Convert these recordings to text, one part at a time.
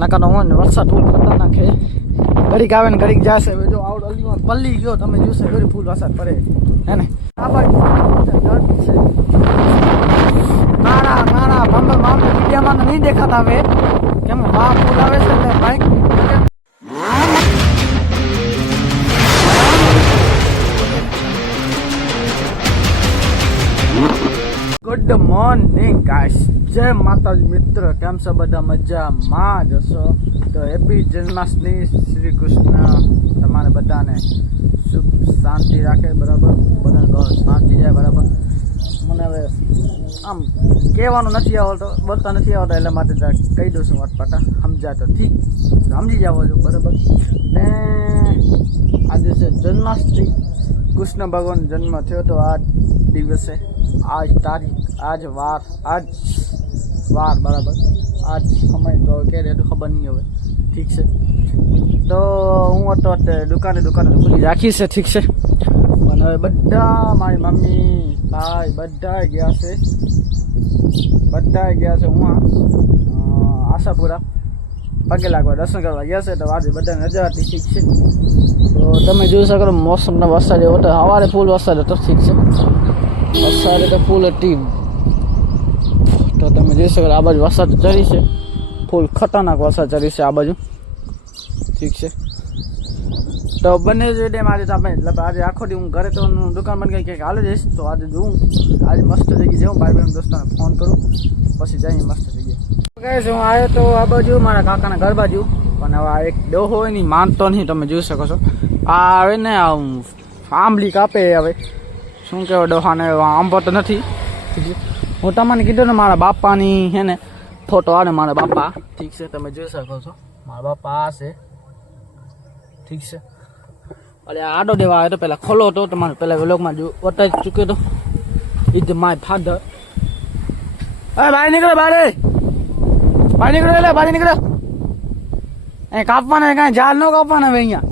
નકાનો હોય ને વરસાદ ફૂલ ખતરનાક છે. ઘડીક આવે ને ઘડીક જશે. જો આવડો અલીમાં પલ્લી ગયો તમે જોશે ઘડી ફૂલ વરસાદ પડે હે ને. આ બાજુ છે કાળા કાળા બંધ મામલે વિડીયામાં નહીં દેખાતા હવે કેમ બા ફૂલ આવે છે એટલે બાઈક ગુડ મોર્નિંગ ગાઈસ. જય માતાજી મિત્ર, કેમ છો બધા? મજામાં જ હશો તો હેપી જન્માષ્ટમી. શ્રી કૃષ્ણ તમારે બધાને સુખ શાંતિ રાખે બરાબર, બધાને ઘર શાંતિ જાય બરાબર. મને હવે આમ કહેવાનું નથી આવડતો, બોલતા નથી આવડતા એટલે માટે કહી દઉં છું વટપાટા, સમજાય તો ઠીક, સમજી જાવ છો બરાબર ને. આજે છે જન્માષ્ટમી, કૃષ્ણ ભગવાન જન્મ થયો તો આ દિવસે, આજ તારીખ, આજ વાર બરાબર, આજ સમય તો કે તો ખબર નહીં હવે, ઠીક છે. તો હું હતો દુકાને ખુલ્લી રાખી છે, ઠીક છે. પણ હવે બધા મારી મમ્મી ભાઈ બધા ગયા છે હું આશાપુરા પગે લાગવા દર્શન કરવા ગયા છે. તો આજે બધાને રજા હતી, ઠીક છે. તો તમે જોઈ શકો મોસમનો વરસાદ એવો હતો, સવારે ફૂલ વરસાદ હતો, ઠીક છે. વરસાદ તો ફૂલ હતી. તો તમે જોઈ શકો આ બાજુ વરસાદ ચડી છે, ફૂલ ખતરનાક વરસાદ ચડી છે આ બાજુ, ઠીક છે. તો બંને જ ડે મારે તો મતલબ આજે આખો દી હું ઘરે તો દુકાન બંધ કરી ક્યાંક હાલે જઈશ. તો આજે જોઉં આજે મસ્ત જગ્યાએ જાઉં, ભાઈ બહેન દોસ્તોને ફોન કરું પછી જઈએ મસ્ત જગ્યાએ. હું આવ્યો તો આ બાજુ મારા કાકાના ઘર બાજુ, પણ હવે આ એક ડોહો હોય ને માનતો નહીં, તમે જોઈ શકો છો. આ આવે ને આંબલી કાપે, હવે શું કહેવાય ડોહાને આંબો તો નથી. હું તમને કીધું ને મારા બાપાની હે ને ફોટો આવે મારા બાપા, ઠીક છે. તમે જોઈ શકો છો મારા બાપા આ છે, ઠીક છે. અરે આડો દેવા આવ્યો તો પહેલાં ખોલો હતો, તમારે પહેલાં વ્લોગમાં જો બતાવી ચૂક્યો હતો. Is my father. અરે બહાર નીકળો, બહાર નીકળો, એટલે બહાર નીકળો. અહીં કાપવાના કાંઈ ઝાડ ન કાપવાના હવે અહીંયા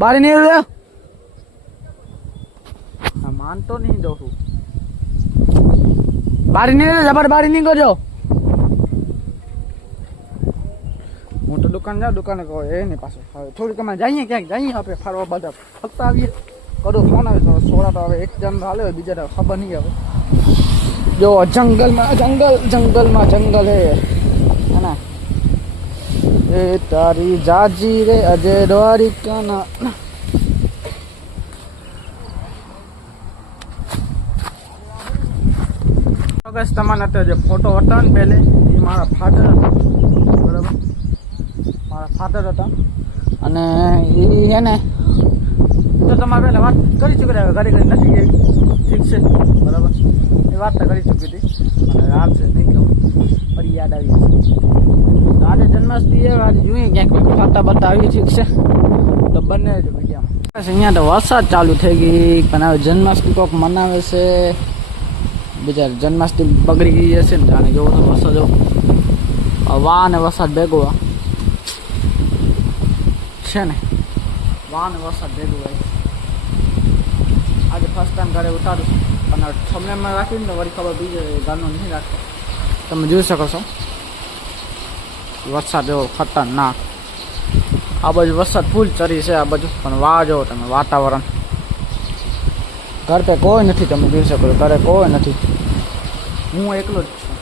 બહાર નીકળો. માનતો નહીં દઉં બારી નીકળે, જબર બારી નીકળજો. હું તો દુકાન જાઉં, દુકાને કહો એ નહીં પાછો. હવે થોડીક અમે જઈએ ક્યાંક, જઈએ આપણે ફરવા બધા ફરતા આવીએ. કરું ફોન આવે તો સોડા તો હવે એક જણ હાલે હોય, બીજા તો ખબર નહીં આવે. જો જંગલ હે ને એ તારી જાજી રે અજય દ્વારિકાના. તમારે અત્યારે જે ફોટો હતા ને પહેલે એ મારા ફાધર હતા બરાબર, મારા ફાધર હતા. અને એ હે ને તો તમારે પહેલાં વાત કરી ચૂકી હતી, ઘરે નથી ગઈ, ઠીક છે બરાબર. એ વાત તો કરી ચૂકી હતી અને હાલ છે નહીં કહું, ફરી યાદ આવી છે. તો આજે જન્માષ્ટમી આજે જોઈએ ક્યાંક ફરતા બરતા આવી, ઠીક છે. તો બંને જ વિડીયામાં અહીંયા તો વરસાદ ચાલુ થઈ ગઈ, પણ હવે જન્માષ્ટમી કોઈક મનાવે છે. બીજા જન્માષ્ટમી બગડી ગઈ હશે ને જાણે, જોવો તો વરસાદ વાહ ને વરસાદ ભેગો છે ને, વાહ ને વરસાદ ભેગો હોય. આજે ફર્સ્ટ ટાઈમ ઘરે ઉતારું અને થંબનેલમાં રાખીને તો વળી ખબર પડી જાય, ઘરનું નહીં રાખતો. તમે જોઈ શકો છો વરસાદ એવો ખતરનાક. આ બાજુ વરસાદ ફૂલ ચડી છે આ બાજુ, પણ વાહ જોવો તમે વાતાવરણ. ઘર પે કોઈ નથી, તમે જોઈ શકો છો ઘરે કોઈ નથી, હું એકલો જ છું.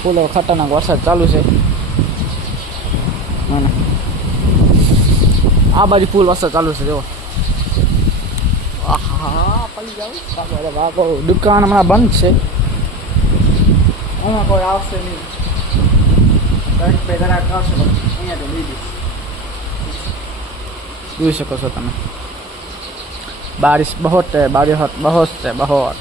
ફૂલ ખતરનાક વરસાદ ચાલુ છે. આ બાજુ ફૂલ વરસાદ ચાલુ છે, જો પડી જાવ. દુકાન હમણાં બંધ છે, હમણાં કોઈ આવશે નહીં. ઘરાક આવશે અહીંયા તો બીજું જોઈ શકો છો તમે. बारिश बहुत है, बहुत से बहुत.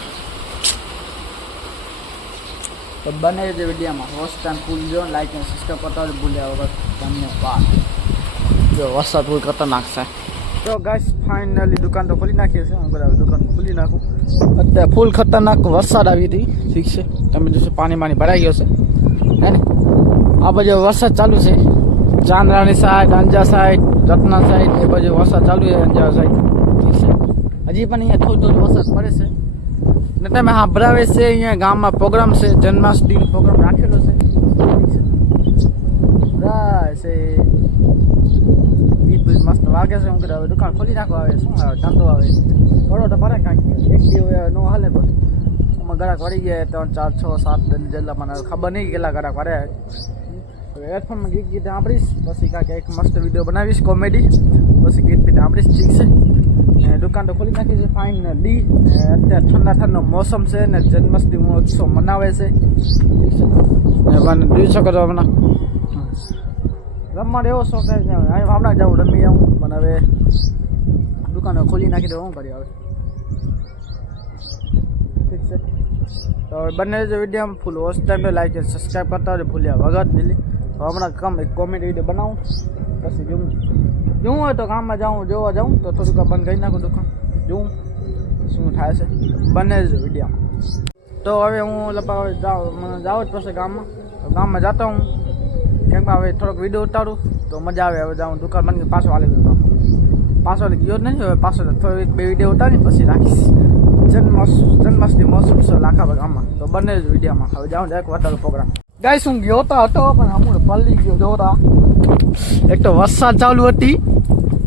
तो बने जो वीडियो में फर्स्ट टाइम फूल जो लाइक एंड सब्सक्राइब करता भूलिया वगैरह. धन्यवाद. जो वरसाद फूल खतरनाक है. तो गाइस फाइनली दुकान तो खोली नाखी है, હું બરાબર દુકાન ખોલી નાખું. અત્યારે ફૂલ ખતરનાક વરસાદ આવી હતી, ઠીક છે. તમે જોશો પાણી ભરાઈ ગયો છે હે ને. આ બાજુ વરસાદ ચાલુ છે, ચાંદરાની સાઈડ, અંજા સાઈડ, રત્ના સાઈડ એ બાજુ વરસાદ ચાલુ છે, અંજા સાઈડ, ઠીક છે. હજી પણ અહીંયા થોડો વરસાદ પડે છે ને. તમે સાંભળાવે છે અહીંયા ગામમાં પ્રોગ્રામ છે, જન્માષ્ટમીનો પ્રોગ્રામ રાખેલો છે. થાય છે ગીત બીત મસ્ત વાગે છે હું કીધું હવે દુકાન ખોલી નાખો આવે શું આવે ધંધો આવે થોડો તો ભરે કાંઈક એક દિવસ ન હાલે પણ આમાં ગ્રાહક વળી ગયા 3 4 6 7 જેટલા મને ખબર નહીં કેટલા ગ્રાહક વળે હેડફોનમાં ગીત સાંભળીશ પછી કાંઈક એક મસ્ત વિડીયો બનાવીશ કોમેડી પછી ગીત બીત સાંભળીશ ઠીક છે દુકાન તો ખોલી નાખી છે ફાઇનલી અત્યારે ઠંડો મોસમ છે ને જન્માષ્ટમી મહોત્સવ મનાવે છે ઠીક છે મને જોઈ શકો છો હમણાં રમવાનો એવો શોખ છે હમણાં જાઉં રમી આવું પણ હવે દુકાનો ખોલી નાખી તો શું કરી હવે ઠીક છે તો બંને જે વિડીયો ફૂલ વોચ ટાઈમ લાઈક સબસ્ક્રાઈબ કરતા હોય ભૂલ્યા વગર દિલ્હી તો હમણાં એક કોમેડી વિડીયો બનાવું પછી જોવું હોય તો કામમાં જાઉં જોવા જાઉં તો થોડુંક બંધ કરી નાખું દુકાન જોઉં શું થાય છે બંને જ વિડીયોમાં તો હવે હું લગભગ જાઉં જ પછી ગામમાં જતો હું કેમ કે હવે થોડોક વિડીયો ઉતારું તો મજા આવે હવે જાઉં દુકાન બંધ પાછો હાલી ગયો પાછો ગયો જ નહીં હવે પાછો થોડી 2 વિડીયો ઉતારી પછી રાખીશ જન્માષ્ટમી મહોત્સવ છે લાખા ગામમાં તો બંને જ વિડીયોમાં હવે જાઉં એક વધારે પ્રોગ્રામ ગાઈસ હું ગયો તો હતો પણ હમણાં પલ્લી ગયો જોતા એક તો વરસાદ ચાલુ હતી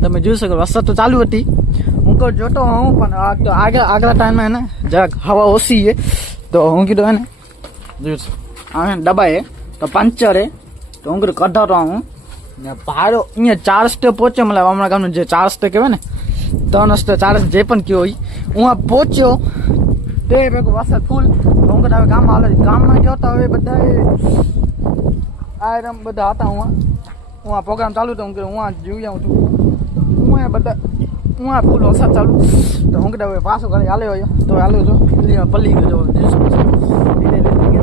તમે જોઈ શકો વરસાદ તો ચાલુ હતી હું કહું જોતો હું પણ આગલા ટાઈમમાં એને જરાક હવા ઓછી છે તો હું કીધું એને જોઈશું આવે દબાએ તો પંચર હે તો હું કીધું કઢાવતો હું ને ભાડો અહીંયા 4 સ્ટેપ પહોંચ્યો મતલબ હમણાં ગામનું જે 4 સ્ટેપ કહેવાય ને 3 સ્ટેપ 4 જે પણ કયો હોય હું આ પહોંચ્યો તે ભેગું વરસાદ ફૂલ તો હું કીધું હવે ગામમાં ગયો તો હવે બધા આ બધા હતા હું આ પ્રોગ્રામ ચાલુ તો હું કીધું હું આ જોઈ આવું છું હું આ ફૂલ વરસાદ ચાલુ તો હું કીધું હવે પાછો ઘરે હાલ્યો તો હાલ્યો છો પલ્લી ગયો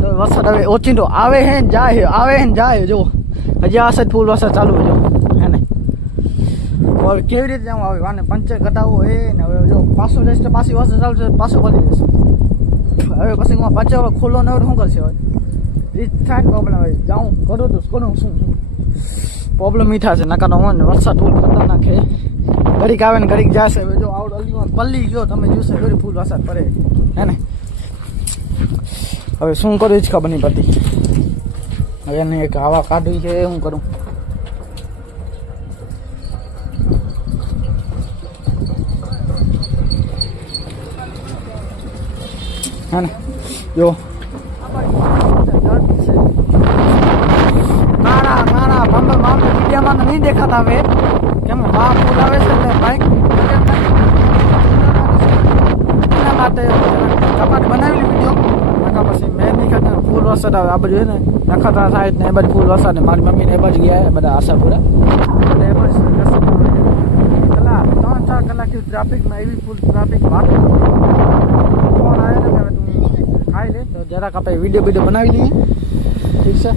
તો વરસાદ હવે ઓચિંતો આવે હે ને જાય જો હજી આ સાઈડ ફૂલ વરસાદ ચાલુ જો હે ને હવે કેવી રીતે જાઉં હવે વાને પંચર કઢાવવું એ ને હવે જો પાછો જઈશ તો પાછી વરસાદ ચાલુ છે પાછો ખોલી દઈશ હવે પછી હું પંચર ખોલો ને શું કરશે હવે રીત થાય ને પ્રોબ્લેમ હવે જાઉં કરું તો કરું શું પ્રોબ્લેમ મીઠા છે નકા તો મને વરસાદ ફૂલ ખતરનાક છે ઘડીક આવે ને ઘડીક જશે હવે જો આવડ અલીમાં પલ્લી ગયો તમે જોશે ઘડી ફૂલ વરસાદ પડે હે ને હવે શું કરું જ ખબર નહીં પડતી હવે એને એક હવા કાઢવી છે શું કરું હે ને જો ના બામ્બર વિડીયોમાં નહીં દેખાતા હવે કેમ બા ફૂલ આવે છે ને બાઇક એના માટે કપાટ બનાવેલી વિડીયો નકા પછી મેં નહીં ખાતા ફૂલ વરસાદ આવે આ બાજુ ને નખત્રા સાઈડ ને એ બાજુ ફૂલ વરસાદ ને મારી મમ્મીને એ બાજુ ગયા બધા આશાપુરા એટલે એ બાજુ કલાક 3-4 કલાકથી ટ્રાફિકમાં એવી ફૂલ ટ્રાફિક વાત ફોન આવે ને હવે તું ખાઈ લે તો જરાક આપણે વિડીયો બનાવી લઈએ ઠીક છે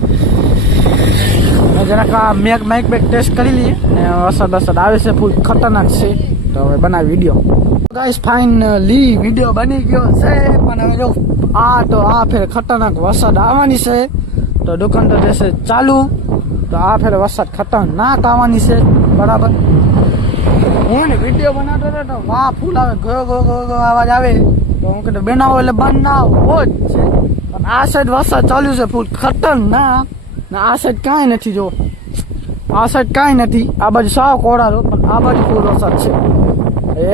જરાક આ માઇક ટેસ્ટ કરી લઈએ ને વરસાદ આવે છે ફૂલ ખતરનાક છે તો હવે બનાવી વિડીયો ગાઈસ ફાઇનલી વિડીયો બની ગયો છે પણ હવે જો આ ફેર ખતરનાક વરસાદ આવવાની છે તો દુકાન તો જશે ચાલુ તો આ ફેર વરસાદ ખતરનાક આવવાની છે બરાબર હું ને વિડીયો બનાવતો હતો તો વાહ ફૂલ આવે ગયો અવાજ આવે તો હું કીધું બનાવો એટલે બનાવો જ છે પણ આ સાઈડ વરસાદ ચાલ્યું છે ફૂલ ખતરનાક ને આ સાઈડ કાંઈ નથી જો આ સાઈડ કાંઈ નથી આ બાજુ સાવ કોળારો પણ આ બાજુ ફૂલ વરસાદ છે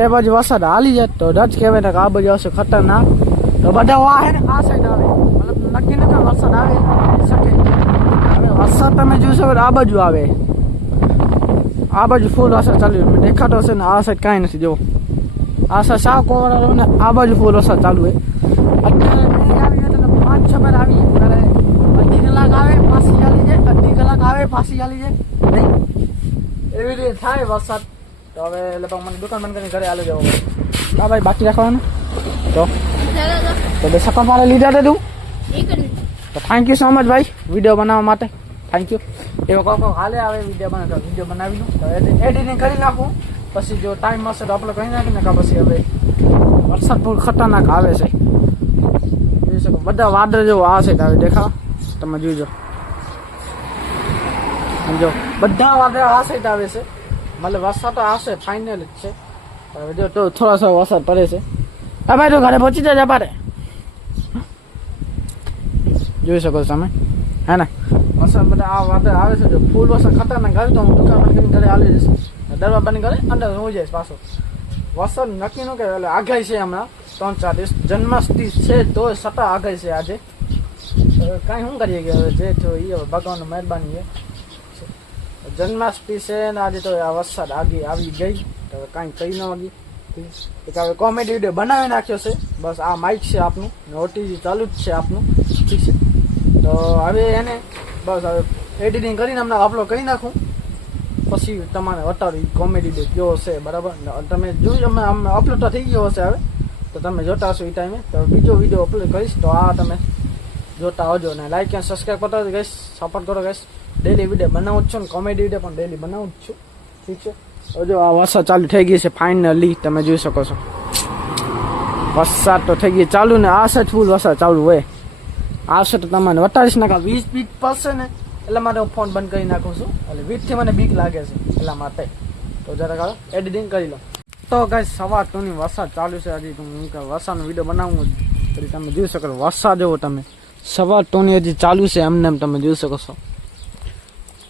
એ બાજુ વરસાદ હાલી જાય તો ડચ કહેવાય ને કે આ બાજુ હશે ખતરનાક તો બધા વાહે ને આ સાઈડ આવે મતલબ નક્કી નથી વરસાદ આવે શકે હવે વરસાદ તમે જોશો આ બાજુ આવે આ બાજુ ફૂલ વરસાદ ચાલુ દેખાતો હશે ને આ સાઈડ કાંઈ નથી જો આ સાઈડ સાવ કોળારો ને આ બાજુ ફૂલ વરસાદ ચાલુ હોય અત્યારે નહીં આવી એટલે 5-6 વાર આવી ત્યારે 2 કલાક આવે પાછી ચાલી જાય 2 કલાક આવે પાછી ચાલી જાય નહીં એવી રીતે થાય વરસાદ તો હવે લગભગ મને દુકાન બંધ કરીને ઘરે હાલી જવો હા ભાઈ બાકી રાખવાનું તો બે સપા મારે લીધા હતા તું તો થેન્ક યુ સો મચ ભાઈ વિડીયો બનાવવા માટે થેન્ક યુ એવો કહો હાલે આવે વિડીયો બનાવી દઉં તો એડિટિંગ કરી નાખું પછી જો ટાઈમ મળશે તો આપણે કહી નાખીને કે પછી હવે વરસાદ બહુ ખતરનાક આવે છે જોઈ શકો બધા વાદળ જેવો આ છે હવે દેખાવ તમે જોઈજો સમજો બધા વાદળ આ સાઈડ આવે છે મતલબ વરસાદ તો આવશે ફાઇનલ જ છે હવે જો તો થોડા વરસાદ પડે છે હા ભાઈ તો ઘરે પહોંચી જાય પારે જોઈ શકો છો તમે હે ને વરસાદ બધા આ વાદળ આવે છે જો ફૂલ વરસાદ ખતરનાક આવે તો હું દુકાન બંધ કરીને ઘરે હાલી જઈશ, દરવાજા બંધ કરે અંદર હું જઈશ પાછો. વરસાદ નક્કી ન કહેવાય એટલે આગાહી છે હમણાં 3-4 દિવસ. જન્માષ્ટમી છે તો સટા આગાહી છે આજે. કાંઈ શું કરીએ કે હવે જે થયું એ હવે ભગવાનની મહેરબાની છે. જન્માષ્ટમી છે ને આજે તો આ વરસાદ આવી ગઈ તો હવે કાંઈ કહી ન વાગી. એક હવે કોમેડી વિડીયો બનાવી નાખ્યો છે બસ. આ માઇક છે આપનું ને ઓટીજી ચાલુ જ છે આપનું, ઠીક છે. તો હવે એને બસ હવે એડિટિંગ કરીને હમણાં અપલોડ કરી નાખું, પછી તમારે બતાવ્યું કોમેડી વિડીયો કેવો છે, બરાબર. તમે જોઈ અમે અપલોડ તો થઈ ગયો હશે હવે, તો તમે જોતા હશો એ ટાઈમે. તો બીજો વિડીયો અપલોડ કરીશ તો આ તમે જોતા આવજો ને લાઈક અને સબસ્ક્રાઈબ કરતા આવજો ગઈશ, સપોર્ટ કરો ગઈશ. ડેલી વિડીયો બનાવું જ છું ને કોમેડી વિડીયો પણ ડેલી બનાવું જ છું, ઠીક છે. જો આ વરસાદ ચાલુ થઈ ગઈ છે ફાઇનલી, તમે જોઈ શકો છો. વરસાદ તો થઈ ગઈ ચાલુ ને આ સાઈડ ફૂલ વરસાદ ચાલુ હોય. આવશે તો તમને 28 નાખા 20 બીક પડશે ને એટલા માટે હું ફોન બંધ કરી નાખું છું. એટલે 20થી મને બીક લાગે છે એટલા માટે. તો જરાક એડિટિંગ કરી લો. તો ગાઈસ સવાર તોની વરસાદ ચાલુ છે. હજી હું વરસાદનો વિડીયો બનાવું પછી તમે જોઈ શકો. વરસાદ જોવો તમે, સવાર તોની હજી ચાલુ છે એમને એમ તમે જોઈ શકો છો.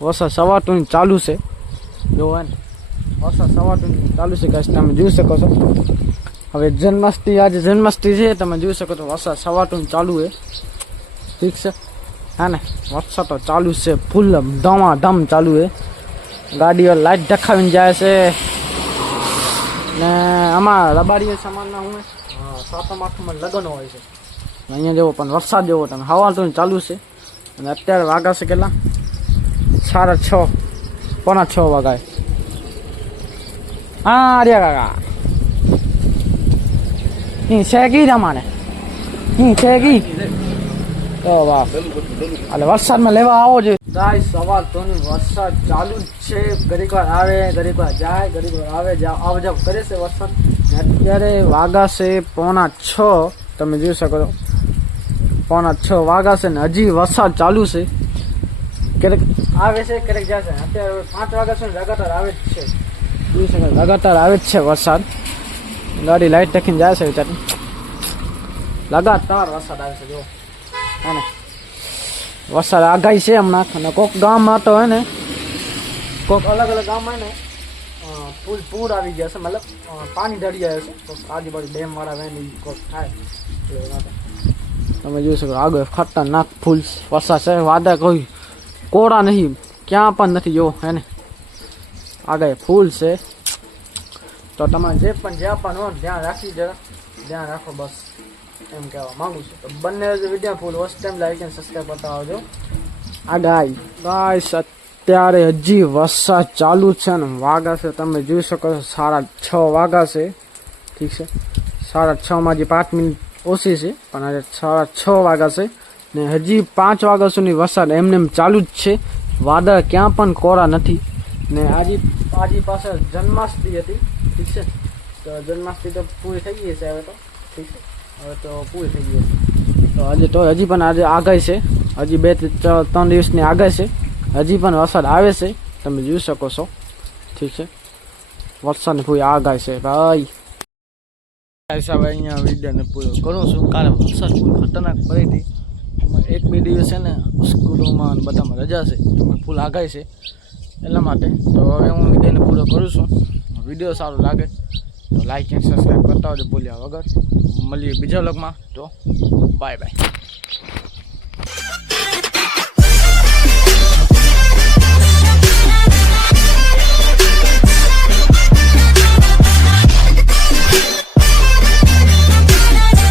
વરસાદ સવાર તોની ચાલુ છે જોવો ને, વરસાદ સવાર તોની ચાલુ છે ગાઈસ તમે જોઈ શકો છો. હવે જન્માષ્ટમી આજે જન્માષ્ટમી છે તમે જોઈ શકો છો. વરસાદ સવાર તોની ચાલુ છે, ઠીક છે. હા ને વરસાદ તો ચાલુ છે ફૂલ ધમાધમ ચાલુ છે. ગાડીઓ લાઈટ દેખાવીને જાય છે ને આમાં રબારીએ સામાનના હું 7-8માં લગ્ન હોય છે અહીંયા જેવો. પણ વરસાદ જેવો તમે હવા તો ચાલુ છે. અને અત્યારે વાગા છે કેટલા 6:30 પોણા 6 વાગ્યા. હા અરે કાકા છે કી તમારે છે કી તો વાહ એટલે વરસાદમાં લેવા આવો છે ગાય. સવાર તો વરસાદ ચાલુ જ છે, ઘડીક વાર આવે ઘડીક વાર જાય, ઘડીક વાર આવે આવ જાવ કરે છે વરસાદ. અત્યારે વાગા છે પોણા 6 તમે જોઈ શકો છો. પોણા 6 વાગા છે ને હજી વરસાદ ચાલુ છે. ક્યારેક આવે છે ક્યારેક જાય છે. અત્યારે 5 વાગ્યા છે ને લગાતાર આવે જ છે, જોઈ શકો લગાતાર આવે જ છે વરસાદ. ગાડી લાઈટ રાખીને જાય છે વિચાર, લગાતાર વરસાદ આવે છે જો. અને વરસાદ આગાહી છે હમણાં. અને કોઈક ગામમાં તો હોય ને, કોઈક અલગ અલગ ગામમાં હોય ને પૂર આવી ગયા છે, મતલબ પાણી ઢળી જાય છે. તો આજુબાજુ ડેમ વાળા વેની કોઈક થાય તમે જોઈ શકો. આગળ ખતરનાક ફૂલ વરસાદ છે. વાદળ કોઈ કોરા નહીં, ક્યાં પણ નથી જો હે ને. આગળ ફૂલ છે. તો તમારે જે પણ જ્યાં પણ હો ધ્યાન રાખી જરા, ધ્યાન રાખો બસ એમ કહેવા માંગુ છું. તો બંને વિડીયો ફૂલ વોચ ટાઈમ લાઈક અને સબસ્ક્રાઈબ કરતા આવજો. આ ગાઈસ અત્યારે હજી વરસાદ ચાલુ છે ને વાગા છે તમે જોઈ શકો છો 6:30 વાગા છે, ઠીક છે. 6:30 હજી 5 મિનિટ ઓછી છે પણ આજે 6:30 વાગા છે ને હજી 5 વાગ્યા સુધી વરસાદ એમને એમ ચાલુ જ છે. વાદળ ક્યાં પણ કોરા નથી. ને આજે પાસે જન્માષ્ટમી હતી, ઠીક છે. તો જન્માષ્ટમી તો પૂરી થઈ ગઈ છે હવે તો, ઠીક છે. હવે તો પૂરી થઈ ગઈ છે. તો આજે તો હજી પણ આજે આગાહી છે, હજી 2-3 દિવસની આગાહી છે. હજી પણ વરસાદ આવે છે તમે જોઈ શકો છો, ઠીક છે. વરસાદની પૂરી આગાહી છે ભાઈ. હવે અહીંયા વિડીયોને પૂરો કરું છું. કારણ વરસાદ ફૂલ ખતરનાક પડી હતી. એક બે દિવસ છે ને સ્કૂલોમાં બધામાં રજા છે, એમાં ફૂલ આગાહી છે એટલા માટે. તો હવે હું વિડીયોને પૂરો કરું છું. વિડીયો સારો લાગે તો લાઈક અને સબસ્ક્રાઈબ કરતા હોજો ભૂલ્યા વગર. મળીએ બીજા વ્લોગમાં. તો બાય બાય.